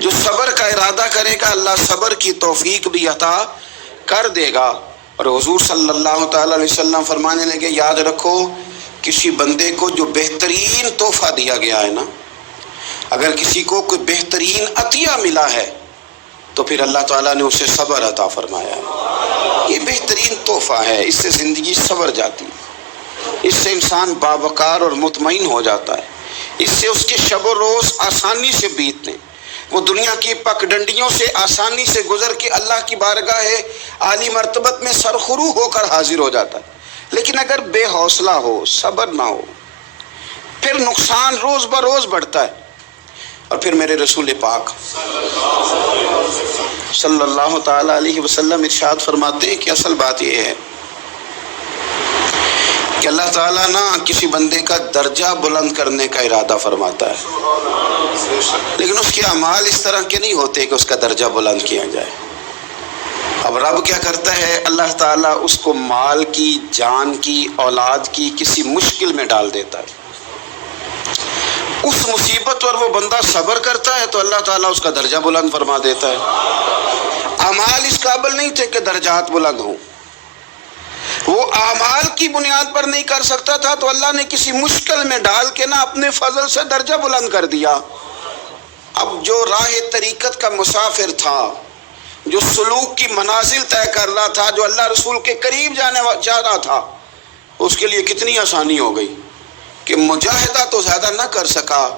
جو صبر کا ارادہ کرے گا اللہ صبر کی توفیق بھی عطا کر دے گا۔ اور حضور صلی اللہ تعالی علیہ وسلم فرمانے لگے یاد رکھو کسی بندے کو جو بہترین تحفہ دیا گیا ہے نا، اگر کسی کو کوئی بہترین عطیہ ملا ہے تو پھر اللہ تعالیٰ نے اسے صبر عطا فرمایا ہے۔ یہ بہترین تحفہ ہے، اس سے زندگی سنور جاتی ہے، اس سے انسان باوقار اور مطمئن ہو جاتا ہے، اس سے اس کے شب و روز آسانی سے بیتتے ہیں، وہ دنیا کی پگڈنڈیوں سے آسانی سے گزر کے اللہ کی بارگاہ عالی مرتبت میں سرخرو ہو کر حاضر ہو جاتا ہے۔ لیکن اگر بے حوصلہ ہو، صبر نہ ہو، پھر نقصان روز بروز بڑھتا ہے۔ اور پھر میرے رسول پاک صلی اللہ تعالی علیہ وسلم ارشاد فرماتے ہیں کہ اصل بات یہ ہے کہ اللہ تعالیٰ نا کسی بندے کا درجہ بلند کرنے کا ارادہ فرماتا ہے، لیکن اس کے اعمال اس طرح کے نہیں ہوتے کہ اس کا درجہ بلند کیا جائے۔ اب رب کیا کرتا ہے، اللہ تعالیٰ اس کو مال کی، جان کی، اولاد کی کسی مشکل میں ڈال دیتا ہے، اس مصیبت پر وہ بندہ صبر کرتا ہے تو اللہ تعالیٰ اس کا درجہ بلند فرما دیتا ہے۔ اعمال اس قابل نہیں تھے کہ درجات بلند ہوں، وہ اعمال کی بنیاد پر نہیں کر سکتا تھا تو اللہ نے کسی مشکل میں ڈال کے نا اپنے فضل سے درجہ بلند کر دیا۔ اب جو راہ طریقت کا مسافر تھا، جو سلوک کی منازل طے کر رہا تھا، جو اللہ رسول کے قریب جانے چاہ رہا تھا، اس کے لیے کتنی آسانی ہو گئی کہ مجاہدہ تو زیادہ نہ کر سکا،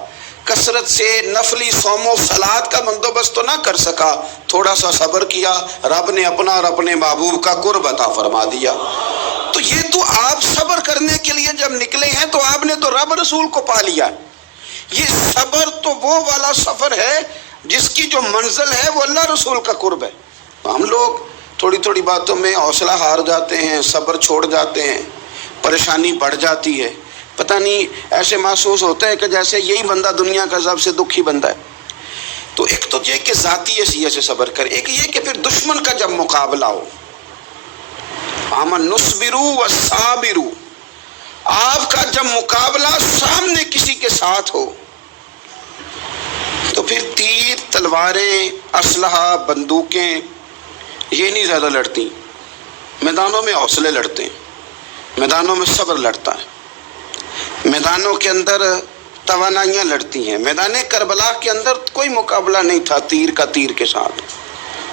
کثرت سے نفلی صوم و صلات کا بندوبست تو نہ کر سکا، تھوڑا سا صبر کیا، رب نے اپنا اور اپنے محبوب کا قرب عطا فرما دیا۔ تو یہ تو آپ صبر کرنے کے لیے جب نکلے ہیں تو آپ نے تو رب رسول کو پا لیا۔ یہ صبر تو وہ والا سفر ہے جس کی جو منزل ہے وہ اللہ رسول کا قرب ہے۔ تو ہم لوگ تھوڑی تھوڑی باتوں میں حوصلہ ہار جاتے ہیں، صبر چھوڑ جاتے ہیں، پریشانی بڑھ جاتی ہے، پتہ نہیں ایسے محسوس ہوتا ہے کہ جیسے یہی بندہ دنیا کا سب سے دکھی بندہ ہے۔ تو ایک تو یہ کہ ذاتی حیثیت سے صبر کرے، ایک یہ کہ پھر دشمن کا جب مقابلہ ہو، آمن نصبرو و صابرو، آپ کا جب مقابلہ سامنے کسی کے ساتھ ہو تو پھر تیر، تلواریں، اسلحہ، بندوقیں یہ نہیں زیادہ لڑتی، میدانوں میں حوصلے لڑتے ہیں، میدانوں میں صبر لڑتا ہے، میدانوں کے اندر توانائیاں لڑتی ہیں۔ میدان کربلا کے اندر کوئی مقابلہ نہیں تھا تیر کا تیر کے ساتھ،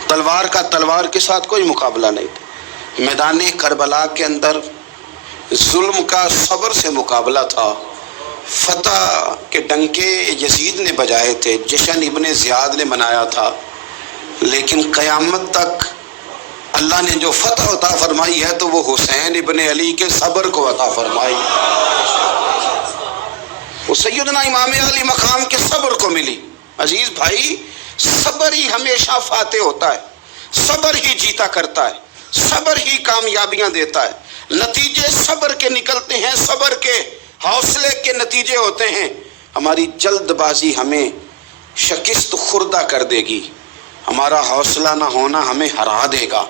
تلوار کا تلوار کے ساتھ کوئی مقابلہ نہیں تھا۔ میدان کربلا کے اندر ظلم کا صبر سے مقابلہ تھا۔ فتح کے ڈنکے یزید نے بجائے تھے، جشن ابن زیاد نے منایا تھا، لیکن قیامت تک اللہ نے جو فتح عطا فرمائی ہے تو وہ حسین ابن علی کے صبر کو عطا فرمائی، وہ سیدنا امام علی مقام کے صبر کو ملی۔ عزیز بھائی، صبر ہی ہمیشہ فاتح ہوتا ہے، صبر ہی جیتا کرتا ہے، صبر ہی کامیابیاں دیتا ہے، نتیجے صبر کے نکلتے ہیں، صبر کے حوصلے کے نتیجے ہوتے ہیں۔ ہماری جلد بازی ہمیں شکست خوردہ کر دے گی، ہمارا حوصلہ نہ ہونا ہمیں ہرا دے گا،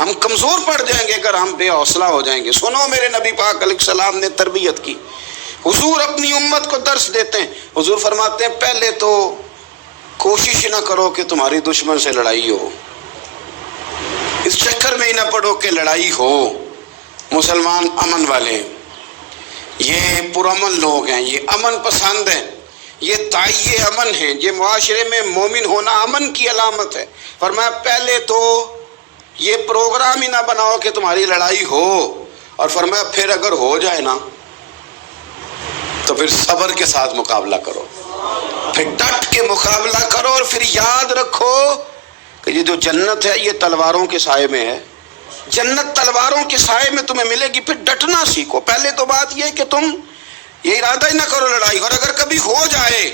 ہم کمزور پڑ جائیں گے اگر ہم بے حوصلہ ہو جائیں گے۔ سنو، میرے نبی پاک علیہ السلام نے تربیت کی، حضور اپنی امت کو درس دیتے ہیں۔ حضور فرماتے ہیں پہلے تو کوشش نہ کرو کہ تمہاری دشمن سے لڑائی ہو، اس چکر میں ہی نہ پڑو کہ لڑائی ہو۔ مسلمان امن والے ہیں، یہ پرامن لوگ ہیں، یہ امن پسند ہیں، یہ داعی امن ہیں، یہ معاشرے میں مومن ہونا امن کی علامت ہے۔ فرمایا پہلے تو یہ پروگرام ہی نہ بناؤ کہ تمہاری لڑائی ہو، اور فرمایا پھر اگر ہو جائے نا تو پھر صبر کے ساتھ مقابلہ کرو، پھر ڈٹ کے مقابلہ کرو، اور پھر یاد رکھو کہ یہ جو جنت ہے یہ تلواروں کے سائے میں ہے، جنت تلواروں کے سائے میں تمہیں ملے گی۔ پھر ڈٹنا سیکھو۔ پہلے تو بات یہ کہ تم یہ ارادہ ہی نہ کرو لڑائی، اور اگر کبھی ہو جائے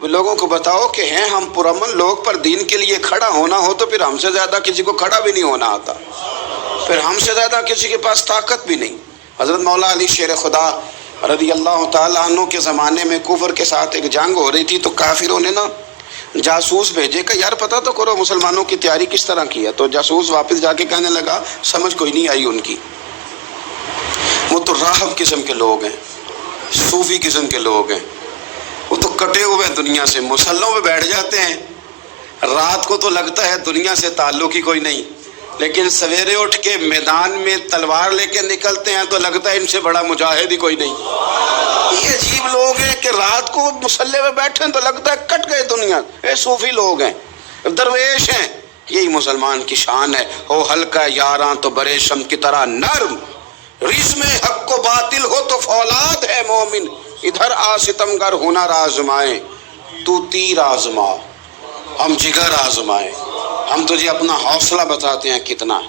وہ لوگوں کو بتاؤ کہ ہیں ہم پرامن لوگ، پر دین کے لیے کھڑا ہونا ہو تو پھر ہم سے زیادہ کسی کو کھڑا بھی نہیں ہونا آتا، پھر ہم سے زیادہ کسی کے پاس طاقت بھی نہیں۔ حضرت مولا علی شیر خدا رضی اللہ تعالیٰ عنہ کے زمانے میں کفر کے ساتھ ایک جنگ ہو رہی تھی، تو کافروں نے نا جاسوس بھیجے کہ یار پتہ تو کرو مسلمانوں کی تیاری کس طرح کی ہے۔ تو جاسوس واپس جا کے کہنے لگا سمجھ کوئی نہیں آئی ان کی، وہ تو راہب قسم کے لوگ ہیں، صوفی قسم کے لوگ ہیں، وہ تو کٹے ہوئے دنیا سے مسلوں پہ بیٹھ جاتے ہیں رات کو تو لگتا ہے دنیا سے تعلق ہی کوئی نہیں، لیکن سویرے اٹھ کے میدان میں تلوار لے کے نکلتے ہیں تو لگتا ہے ان سے بڑا مجاہد ہی کوئی نہیں۔ یہ عجیب لوگ ہیں کہ رات کو مسلح پہ بیٹھے تو لگتا ہے کٹ گئے دنیا، صوفی لوگ ہیں، درویش ہیں۔ یہی مسلمان کی شان ہے، ہو ہلکا یاراں تو بریشم کی طرح نرم، رزم حق و باطل ہو تو فولاد ہے مومن، ادھر آ ستمگر ہنر آزمائے تو تیر آزما، ہم جگر آزمائے۔ ہم تجھے اپنا حوصلہ بتاتے ہیں کتنا،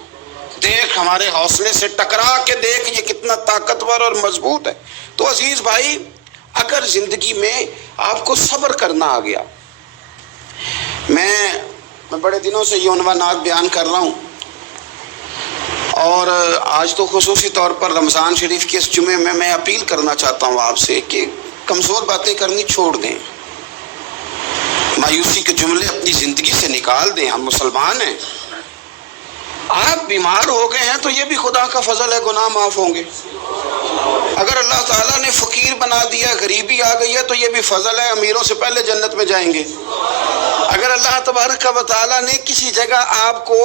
دیکھ ہمارے حوصلے سے ٹکرا کے دیکھ یہ کتنا طاقتور اور مضبوط ہے۔ تو عزیز بھائی، اگر زندگی میں آپ کو صبر کرنا آ گیا، میں بڑے دنوں سے یہ عنوانات بیان کر رہا ہوں، اور آج تو خصوصی طور پر رمضان شریف کے اس جمعے میں اپیل کرنا چاہتا ہوں آپ سے کہ کمزور باتیں کرنی چھوڑ دیں، مایوسی کے جملے اپنی زندگی سے نکال دیں۔ ہم مسلمان ہیں، آپ بیمار ہو گئے ہیں تو یہ بھی خدا کا فضل ہے، گناہ معاف ہوں گے۔ اگر اللہ تعالیٰ نے فقیر بنا دیا، غریبی آ گئی ہے تو یہ بھی فضل ہے، امیروں سے پہلے جنت میں جائیں گے۔ اگر اللہ تبارک و تعالیٰ نے کسی جگہ آپ کو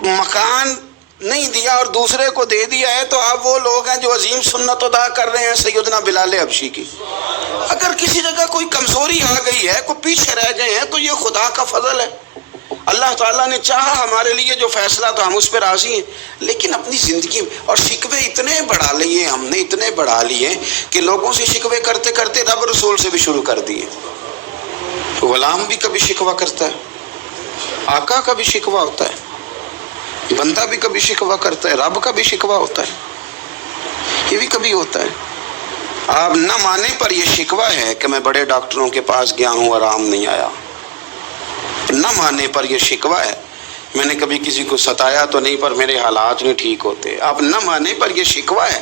مکان نہیں دیا اور دوسرے کو دے دیا ہے تو آپ وہ لوگ ہیں جو عظیم سنت ادا کر رہے ہیں سیدنا بلال حبشی کی۔ اگر کسی جگہ کوئی کمزوری آ گئی ہے، کوئی پیچھے رہ گئے ہیں تو یہ خدا کا فضل ہے۔ اللہ تعالیٰ نے چاہا ہمارے لیے جو فیصلہ تو ہم اس پہ راضی ہیں، لیکن اپنی زندگی میں اور شکوے اتنے بڑھا لیے ہم نے، اتنے بڑھا لیے کہ لوگوں سے شکوے کرتے کرتے رب رسول سے بھی شروع کر دیے۔ غلام بھی کبھی شکوہ کرتا ہے، آقا کا بھی شکوہ ہوتا ہے، بندہ بھی کبھی شکوہ کرتا ہے، رب کا بھی شکوہ ہوتا ہے، یہ بھی کبھی ہوتا ہے۔ آپ نہ مانے پر یہ شکوہ ہے کہ میں بڑے ڈاکٹروں کے پاس گیا ہوں آرام نہیں آیا، نہ مانے پر یہ شکوہ ہے میں نے کبھی کسی کو ستایا تو نہیں پر میرے حالات نہیں ٹھیک ہوتے۔ آپ نہ مانے پر یہ شکوہ ہے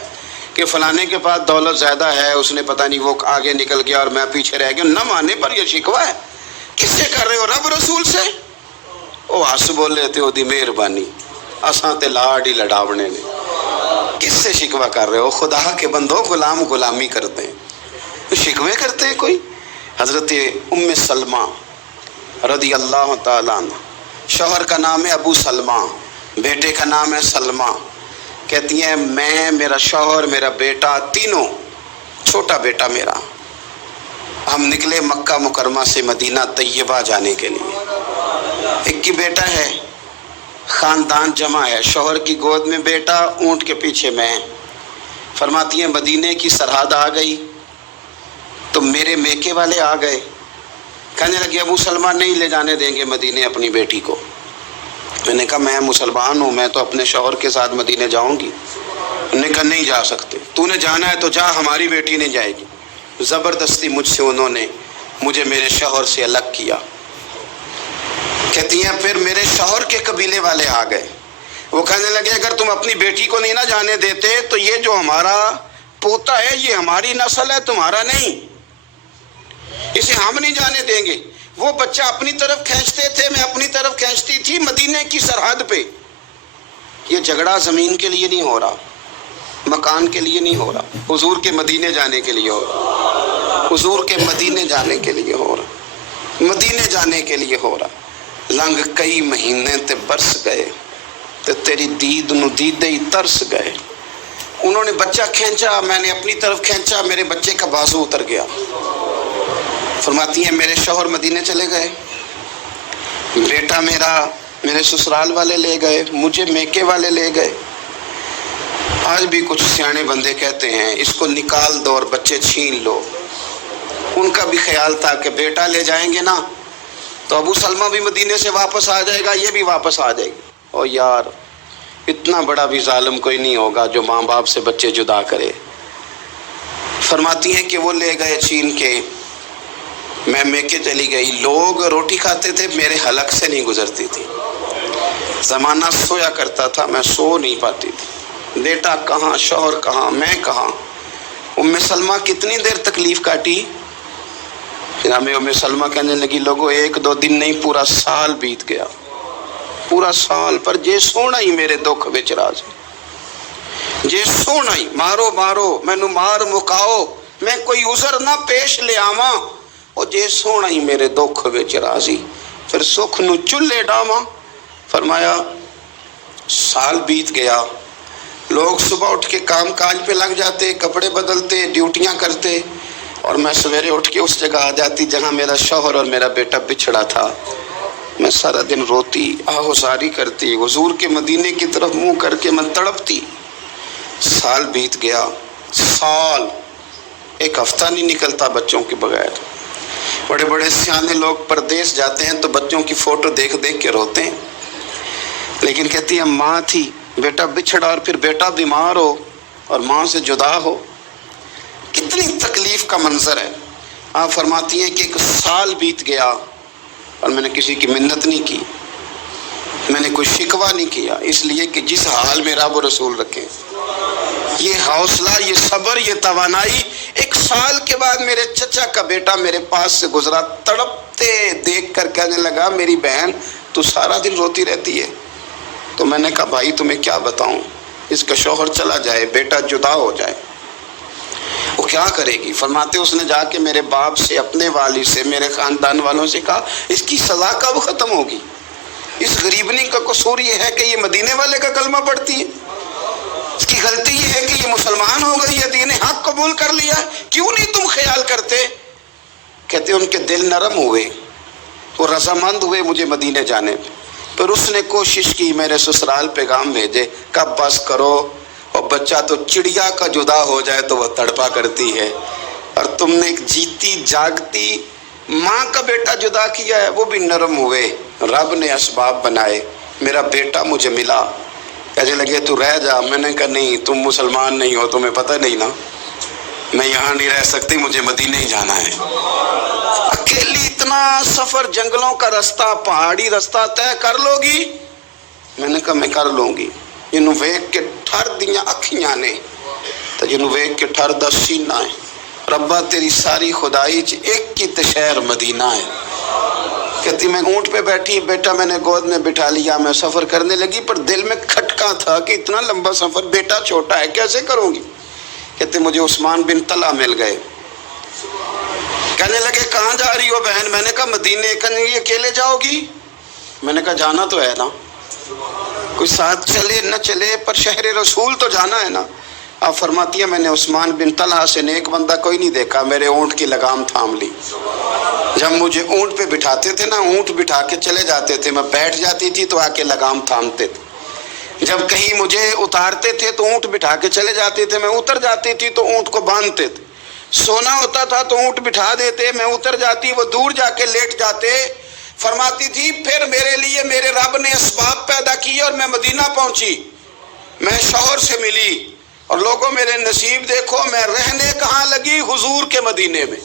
کہ فلانے کے پاس دولت زیادہ ہے، اس نے پتہ نہیں وہ آگے نکل گیا اور میں پیچھے رہ گیا، نہ مانے پر یہ شکوہ ہے۔ کس سے کر رہے ہو؟ رب رسول سے۔ او ہس بولے تے دی مہربانی اساں تے لاڈ ہی لڑاونے نے۔ کس سے شکوہ کر رہے ہو؟ خدا کے بندو، غلام غلامی کرتے ہیں، شکوے کرتے ہیں کوئی۔ حضرت ام سلمہ رضی اللہ تعالیٰ عنہ، شوہر کا نام ہے ابو سلمہ، بیٹے کا نام ہے سلمہ، کہتی ہیں میں، میرا شوہر، میرا بیٹا، تینوں، چھوٹا بیٹا میرا، ہم نکلے مکہ مکرمہ سے مدینہ طیبہ جانے کے لیے۔ ایک کی بیٹا ہے، خاندان جمع ہے، شوہر کی گود میں بیٹا، اونٹ کے پیچھے میں۔ فرماتی ہیں مدینے کی سرحد آ گئی تو میرے میکے والے آ گئے، کہنے لگے ابو سلمہ نہیں لے جانے دیں گے مدینے اپنی بیٹی کو۔ میں نے کہا میں مسلمان ہوں، میں تو اپنے شوہر کے ساتھ مدینے جاؤں گی۔ انہوں نے کہا نہیں جا سکتے، تو نے جانا ہے تو جا، ہماری بیٹی نہیں جائے گی۔ زبردستی مجھ سے انہوں نے مجھے میرے شوہر سے الگ کیا۔ کہتی ہیں پھر میرے شوہر کے قبیلے والے آ گئے، وہ کہنے لگے اگر تم اپنی بیٹی کو نہیں نہ جانے دیتے تو یہ جو ہمارا پوتا ہے یہ ہماری نسل ہے، تمہارا نہیں، اسے ہم نہیں جانے دیں گے۔ وہ بچہ اپنی طرف کھینچتے تھے، میں اپنی طرف کھینچتی تھی، مدینے کی سرحد پہ۔ یہ جھگڑا زمین کے لیے نہیں ہو رہا، مکان کے لیے نہیں ہو رہا، حضور کے مدینے جانے کے لیے ہو رہا، حضور کے مدینے جانے کے لیے ہو رہا، مدینے جانے کے لیے ہو رہا۔ لنگ کئی مہینے تے برس گئے تے تیری دید نو دیدے ہی ترس گئے۔ انہوں نے بچہ کھینچا، میں نے اپنی طرف کھینچا، میرے بچے کا بازو اتر گیا۔ فرماتی ہیں میرے شوہر مدینے چلے گئے، بیٹا میرا میرے سسرال والے لے گئے، مجھے میکے والے لے گئے۔ آج بھی کچھ سیانے بندے کہتے ہیں اس کو نکال دو اور بچے چھین لو۔ ان کا بھی خیال تھا کہ بیٹا لے جائیں گے نا تو ابو سلمہ بھی مدینے سے واپس آ جائے گا، یہ بھی واپس آ جائے گی۔ اور یار اتنا بڑا بھی ظالم کوئی نہیں ہوگا جو ماں باپ سے بچے جدا کرے۔ فرماتی ہیں کہ وہ لے گئے چھین کے، میں میکے چلی گئی، لوگ روٹی کھاتے تھے، میرے حلق سے نہیں گزرتی تھی۔ زمانہ سویا کرتا تھا، میں سو نہیں پاتی تھی، بیٹا کہاں، شوہر کہاں، میں کہاں۔ ام سلمہ کتنی دیر تکلیف کاٹی؟ پھر ہمیں ام سلمہ کہنے لگی لوگوں ایک دو دن نہیں پورا سال بیت گیا، پورا سال، پر جے سونا ہی میرے دکھ وچ راضی، جے سونا ہی مارو مارو مینو مار مکاؤ، میں کوئی عذر نہ پیش لے آواں، اور جے سونا ہی میرے دکھ وچ راضی۔ پھر سکھ نو چولہے ڈاواں. فرمایا سال بیت گیا، لوگ صبح اٹھ کے کام کاج پہ لگ جاتے، کپڑے بدلتے، ڈیوٹیاں کرتے، اور میں سویرے اٹھ کے اس جگہ آ جاتی جہاں میرا شوہر اور میرا بیٹا بچھڑا تھا. میں سارا دن روتی، آہوزاری کرتی، حضور کے مدینے کی طرف منہ کر کے میں تڑپتی. سال بیت گیا، سال، ایک ہفتہ نہیں نکلتا بچوں کے بغیر. بڑے بڑے سیانے لوگ پردیس جاتے ہیں تو بچوں کی فوٹو دیکھ دیکھ کے روتے ہیں، لیکن کہتی ہے ماں تھی، بیٹا بچھڑا اور پھر بیٹا بیمار ہو اور ماں سے جدا ہو، کتنی تکلیف کا منظر ہے. آپ فرماتی ہیں کہ ایک سال بیت گیا اور میں نے کسی کی منت نہیں کی، میں نے کوئی شکوہ نہیں کیا، اس لیے کہ جس حال میں رب و رسول رکھیں. یہ حوصلہ، یہ صبر، یہ توانائی. ایک سال کے بعد میرے چچا کا بیٹا میرے پاس سے گزرا، تڑپتے دیکھ کر کہنے لگا میری بہن تو سارا دن روتی رہتی ہے. تو میں نے کہا بھائی تمہیں کیا بتاؤں، اس کا شوہر چلا جائے، بیٹا جدا ہو جائے، وہ کیا کرے گی؟ فرماتے اس نے جا کے میرے باپ سے، اپنے والد سے، میرے خاندان والوں سے کہا اس کی سزا کب ختم ہوگی؟ اس غریبنی کا قصور یہ ہے کہ یہ مدینے والے کا کلمہ پڑھتی ہے، اس کی غلطی یہ ہے کہ یہ مسلمان ہو گئی ہے، دین حق قبول کر لیا ہے، کیوں نہیں تم خیال کرتے؟ کہتے ان کے دل نرم ہوئے، وہ رضامند ہوئے مجھے مدینے جانے پہ. پھر اس نے کوشش کی میرے سسرال پیغام بھیجے، کب بس کرو، اور بچہ تو چڑیا کا جدا ہو جائے تو وہ تڑپا کرتی ہے، اور تم نے ایک جیتی جاگتی ماں کا بیٹا جدا کیا ہے. وہ بھی نرم ہوئے، رب نے اسباب بنائے، میرا بیٹا مجھے ملا. کہنے لگے تو رہ جا. میں نے کہا نہیں، تم مسلمان نہیں ہو، تمہیں پتہ نہیں نا، میں یہاں نہیں رہ سکتی، مجھے مدینے ہی جانا ہے. اکیلی اتنا سفر، جنگلوں کا رستہ، پہاڑی رستہ طے کر لو گی؟ میں نے کہا میں کر لوں گی. جنوں ویکھ کے ٹھر دیاں اکھیاں نے تے جنوں ویکھ کے ٹھر دا سینہ ہے. ربا تیری ساری خدائی چ ایک ہی تے شہر مدینہ ہے. کہتی میں اونٹ پہ بیٹھی، بیٹا میں نے گود میں بٹھا لیا، میں سفر کرنے لگی، پر دل میں کھٹکا تھا کہ اتنا لمبا سفر، بیٹا چھوٹا ہے، کیسے کروں گی؟ کہتے مجھے عثمان بن طلحہ مل گئے. کہنے لگے کہاں جا رہی ہو بہن؟ میں نے کہا مدینے. کہنے یہ اکیلے جاؤ گی؟ میں نے کہا جانا تو ہے نا، کوئی ساتھ چلے نہ چلے پر شہر رسول تو جانا ہے نا. آپ فرماتی ہیں میں نے عثمان بن طلحہ سے نیک بندہ کوئی نہیں دیکھا، میرے اونٹ کی لگام تھام لی. جب مجھے اونٹ پہ بٹھاتے تھے نا، اونٹ بٹھا کے چلے جاتے تھے، میں بیٹھ جاتی تھی تو آ کے لگام تھامتے تھے. جب کہیں مجھے اتارتے تھے تو اونٹ بٹھا کے چلے جاتے تھے، میں اتر جاتی تھی تو اونٹ کو باندھتے تھے. سونا ہوتا تھا تو اونٹ بٹھا دیتے، میں اتر جاتی، وہ دور جا کے لیٹ جاتے. فرماتی تھی پھر میرے لیے میرے رب نے اسباب پیدا کیے اور میں مدینہ پہنچی. میں شوہر سے ملی اور لوگوں میرے نصیب دیکھو، میں رہنے کہاں لگی؟ حضور کے مدینے میں،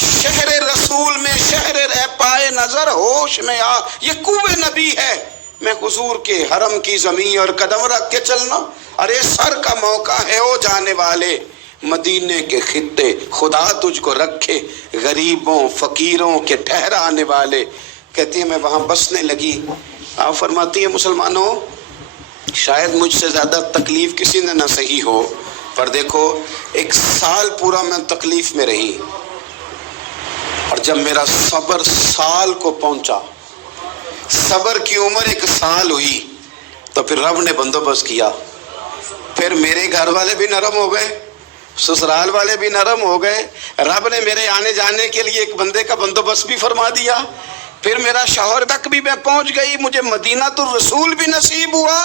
شہر رسول میں، شہر رہ پائے نظر ہوش میں آ. یہ کوہ نبی ہے، میں حضور کے حرم کی زمین اور قدم رکھ کے چلنا. ارے سر کا موقع ہے او جانے والے، مدینے کے خطے خدا تجھ کو رکھے، غریبوں فقیروں کے ٹھہرانے والے. کہتی ہے میں وہاں بسنے لگی. آپ فرماتی ہیں مسلمانوں شاید مجھ سے زیادہ تکلیف کسی نے نہ سہی ہو، پر دیکھو ایک سال پورا میں تکلیف میں رہی، اور جب میرا صبر سال کو پہنچا، صبر کی عمر ایک سال ہوئی، تو پھر رب نے بندوبست کیا. پھر میرے گھر والے بھی نرم ہو گئے، سسرال والے بھی نرم ہو گئے، رب نے میرے آنے جانے کے لیے ایک بندے کا بندوبست بھی فرما دیا. پھر میرا شوہر تک بھی میں پہنچ گئی، مجھے مدینہ الرسول بھی نصیب ہوا.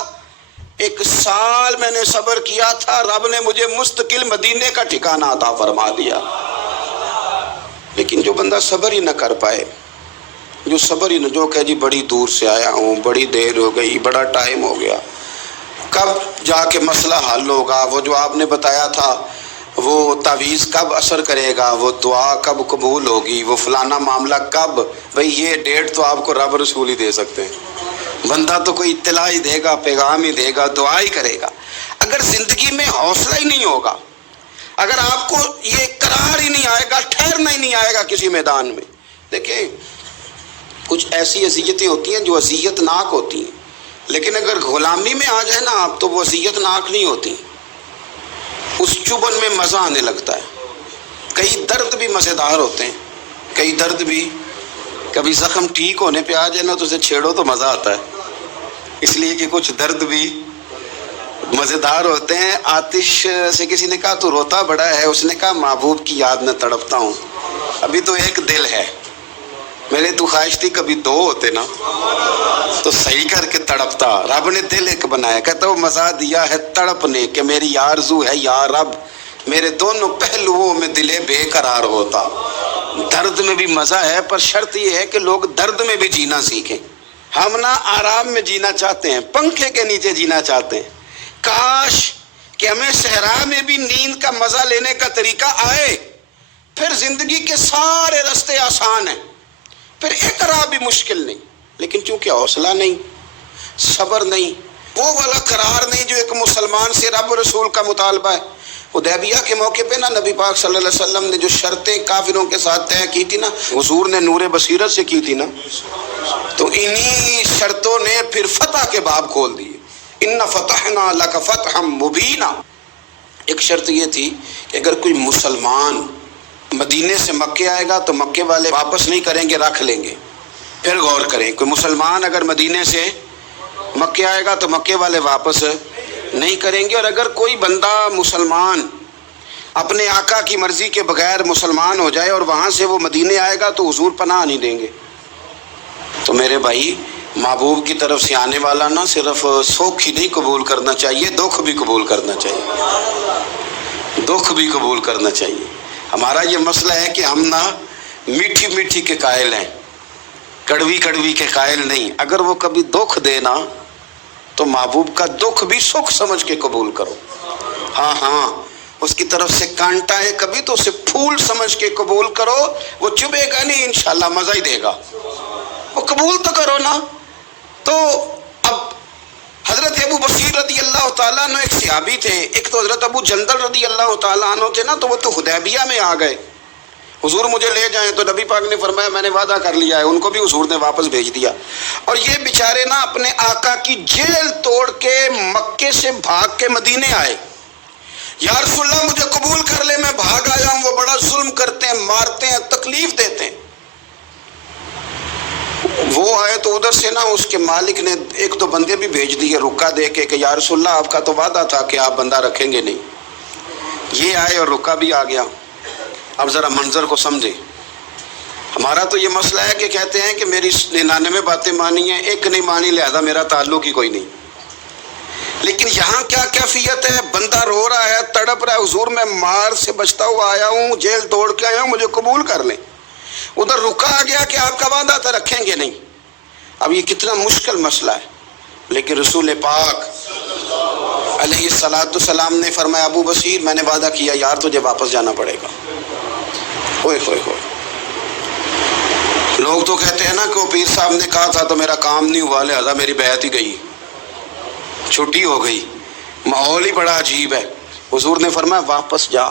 ایک سال میں نے صبر کیا تھا، رب نے مجھے مستقل مدینے کا ٹھکانہ عطا فرما دیا. لیکن جو بندہ صبر ہی نہ کر پائے، جو صبر ہی نہ، جو کہ جی بڑی دور سے آیا ہوں، بڑی دیر ہو گئی، بڑا ٹائم ہو گیا، کب جا کے مسئلہ حل ہوگا؟ وہ جو آپ نے بتایا تھا وہ تعویذ کب اثر کرے گا، وہ دعا کب قبول ہوگی، وہ فلانا معاملہ کب؟ بھئی یہ ڈیٹ تو آپ کو رب رسول ہی دے سکتے ہیں. بندہ تو کوئی اطلاع ہی دے گا، پیغام ہی دے گا، دعا ہی کرے گا. اگر زندگی میں حوصلہ ہی نہیں ہوگا، اگر آپ کو یہ قرار ہی نہیں آئے گا، ٹھہرنا ہی نہیں آئے گا کسی میدان میں. دیکھیں کچھ ایسی اذیتیں ہوتی ہیں جو اذیت ناک ہوتی ہیں، لیکن اگر غلامی میں آ جائے نا آپ تو وہ اذیت ناک نہیں ہوتی، اس چبن میں مزہ آنے لگتا ہے. کئی درد بھی مزیدار ہوتے ہیں، کئی درد بھی کبھی زخم ٹھیک ہونے پہ آ جائے نا تو اسے چھیڑو تو مزہ آتا ہے، اس لیے کہ کچھ درد بھی مزیدار ہوتے ہیں۔ آتش سے کسی نے کہا تو روتا بڑا ہے، اس نے کہا محبوب کی یاد میں تڑپتا ہوں، ابھی تو ایک دل ہے، میرے تو خواہش تھی کبھی دو ہوتے نا تو صحیح کر کے تڑپتا۔ رب نے دل ایک بنایا، کہتا وہ مزہ دیا ہے تڑپنے کہ میری آرزو ہے یا رب میرے دونوں پہلوؤں میں دل بے قرار ہوتا۔ درد میں بھی مزہ ہے، پر شرط یہ ہے کہ لوگ درد میں بھی جینا سیکھیں۔ ہم نہ آرام میں جینا چاہتے ہیں، پنکھے کے نیچے جینا چاہتے ہیں، کاش کہ ہمیں صحرا میں بھی نیند کا مزہ لینے کا طریقہ آئے، پھر زندگی کے سارے راستے آسان ہیں، پھر ایک راہ بھی مشکل نہیں۔ لیکن چونکہ حوصلہ نہیں، صبر نہیں، وہ والا قرار نہیں جو ایک مسلمان سے رب رسول کا مطالبہ ہے۔ حدیبیہ کے موقع پہ نا نبی پاک صلی اللہ علیہ وسلم نے جو شرطیں کافروں کے ساتھ طے کی تھی نا، حضور نے نور بصیرت سے کی تھی نا، تو انہی شرطوں نے پھر فتح کے باب کھول دیے۔ ان فتحنا لک فتحا مبینا۔ ایک شرط یہ تھی کہ اگر کوئی مسلمان مدینے سے مکے آئے گا تو مکے والے واپس نہیں کریں گے، رکھ لیں گے۔ پھر غور کریں، کوئی مسلمان اگر مدینے سے مکے آئے گا تو مکے والے واپس نہیں کریں گے، اور اگر کوئی بندہ مسلمان اپنے آقا کی مرضی کے بغیر مسلمان ہو جائے اور وہاں سے وہ مدینے آئے گا تو حضور پناہ نہیں دیں گے۔ تو میرے بھائی، محبوب کی طرف سے آنے والا نہ صرف سوکھ ہی نہیں قبول کرنا چاہیے، دکھ بھی قبول کرنا چاہیے، دکھ بھی قبول کرنا چاہیے۔ ہمارا یہ مسئلہ ہے کہ ہم نہ میٹھی میٹھی کے قائل ہیں، کڑوی کڑوی کے قائل نہیں۔ اگر وہ کبھی دکھ دے نا تو محبوب کا دکھ بھی سکھ سمجھ کے قبول کرو۔ ہاں اس کی طرف سے کانٹا ہے کبھی تو اسے پھول سمجھ کے قبول کرو، وہ چبھے گا نہیں، انشاءاللہ مزہ ہی دے گا، وہ قبول تو کرو نا۔ تو اب حضرت ابو بصیر رضی اللہ تعالیٰ عنہ ایک صحابی تھے، ایک تو حضرت ابو جندل رضی اللہ تعالیٰ عنہ تھے نا، تو وہ تو حدیبیہ میں آ گئے، حضور مجھے لے جائیں، تو نبی پاک نے فرمایا میں نے وعدہ کر لیا ہے، ان کو بھی حضور نے واپس بھیج دیا۔ اور یہ بیچارے نا اپنے آقا کی جیل توڑ کے مکے سے بھاگ کے مدینے آئے، یا رسول اللہ مجھے قبول کر لے، میں بھاگ آیا ہوں، وہ بڑا ظلم کرتے ہیں، مارتے ہیں، تکلیف دیتے ہیں۔ وہ آئے تو ادھر سے نا اس کے مالک نے ایک دو بندے بھی بھیج دیے رکا دے کے کہ یا رسول اللہ آپ کا تو وعدہ تھا کہ آپ بندہ رکھیں گے نہیں۔ یہ آئے اور رکا بھی آ گیا۔ اب ذرا منظر کو سمجھے، ہمارا تو یہ مسئلہ ہے کہ کہتے ہیں کہ میری 99 باتیں مانی ہیں، ایک نہیں مانی، لہذا میرا تعلق ہی کوئی نہیں۔ لیکن یہاں کیا کیفیت ہے، بندہ رو رہا ہے، تڑپ رہا ہے، حضور میں مار سے بچتا ہوا آیا ہوں، جیل توڑ کے آیا ہوں، مجھے قبول کر لیں۔ ادھر رکا آ گیا کہ آپ کا وعدہ تھا رکھیں گے نہیں۔ اب یہ کتنا مشکل مسئلہ ہے، لیکن رسول پاک علیہ السلام نے فرمایا ابو بصیر میں نے وعدہ کیا یار تجھے واپس جانا پڑے گا۔ ہوئے ہوئے ہوئے، لوگ تو کہتے ہیں نا کہ وہ پیر صاحب نے کہا تھا تو میرا کام نہیں ہوا، لہذا میری بیعت ہی گئی، چھٹی ہو گئی، ماحول ہی بڑا عجیب ہے۔ حضور نے فرمایا واپس جا،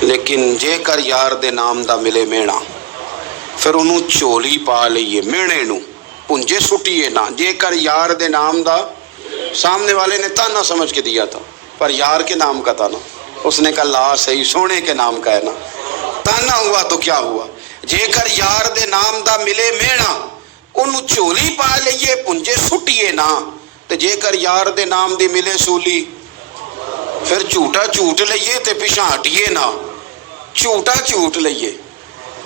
لیکن جے کر یار دے نام دا ملے مینا، پھر انہوں چولی پا لئیے مینے نو پنجے سٹیے نا، جے کر یار دے نام دا، سامنے والے نے تانا سمجھ کے دیا تھا پر یار کے نام کا تھا نا، اس نے کہا لا صحیح سونے کے نام کا ہے نا، تانا ہوا تو کیا ہوا، جے کر یار دے نام دا ملے مینا، انہوں چولی پا لئیے پنجے سٹیے نا، تے جے کر یار دے نام دی ملے سولی، پھر جھوٹا جھوٹ لئیے تے پیچھے ہٹیے نا، جھوٹا جھوٹ لئیے۔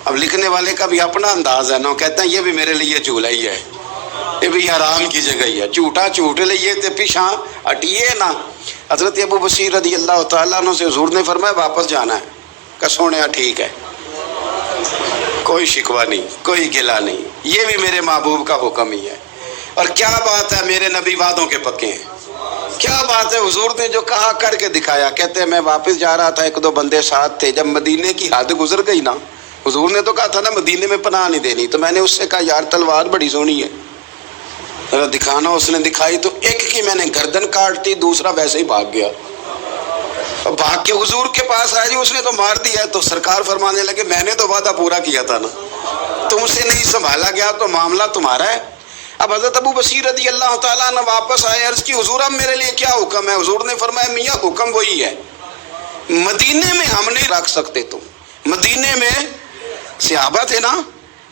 اب لکھنے والے کا بھی اپنا انداز ہے نا، وہ کہتا ہے یہ بھی میرے لیے جھولا ہی ہے، یہ بھی حرام کی جگہ ہی ہے، جھوٹا جھوٹ لئیے تے پیچھے ہٹیے نا۔ حضرت ابو بصیر رضی اللہ تعالیٰ عنہ سے حضور نے فرمایا واپس جانا ہے، کہ سونے ٹھیک ہے، کوئی شکوہ نہیں، کوئی گلہ نہیں، یہ بھی میرے محبوب کا حکم ہی ہے۔ اور کیا بات ہے، میرے نبی وعدوں کے پکے ہیں، کیا بات ہے، حضور نے جو کہا کر کے دکھایا۔ کہتے ہیں میں واپس جا رہا تھا، ایک دو بندے ساتھ تھے، جب مدینے کی حد گزر گئی نا، حضور نے تو کہا تھا نا مدینے میں پناہ نہیں دینی، تو میں نے اس سے کہا یار تلوار بڑی سونی ہے، ذرا دکھانا۔ اس نے دکھائی تو ایک کی میں نے گردن کاٹ دی، دوسرا ویسے ہی بھاگ گیا، اور بھاگ کے حضور کے پاس آیا، جی اس نے تو مار دیا ہے۔ تو سرکار فرمانے لگے میں نے تو وعدہ پورا کیا تھا نا، تم سے نہیں سنبھالا گیا تو معاملہ تمہارا ہے۔ اب حضرت ابو بصیر رضی اللہ تعالیٰ عنہ واپس آئے، عرض کی حضور اب میرے لیے کیا حکم ہے؟ حضور نے فرمایا میاں حکم وہی ہے، مدینے میں ہم نہیں رکھ سکتے، تم مدینے میں صحابہ تھے نا،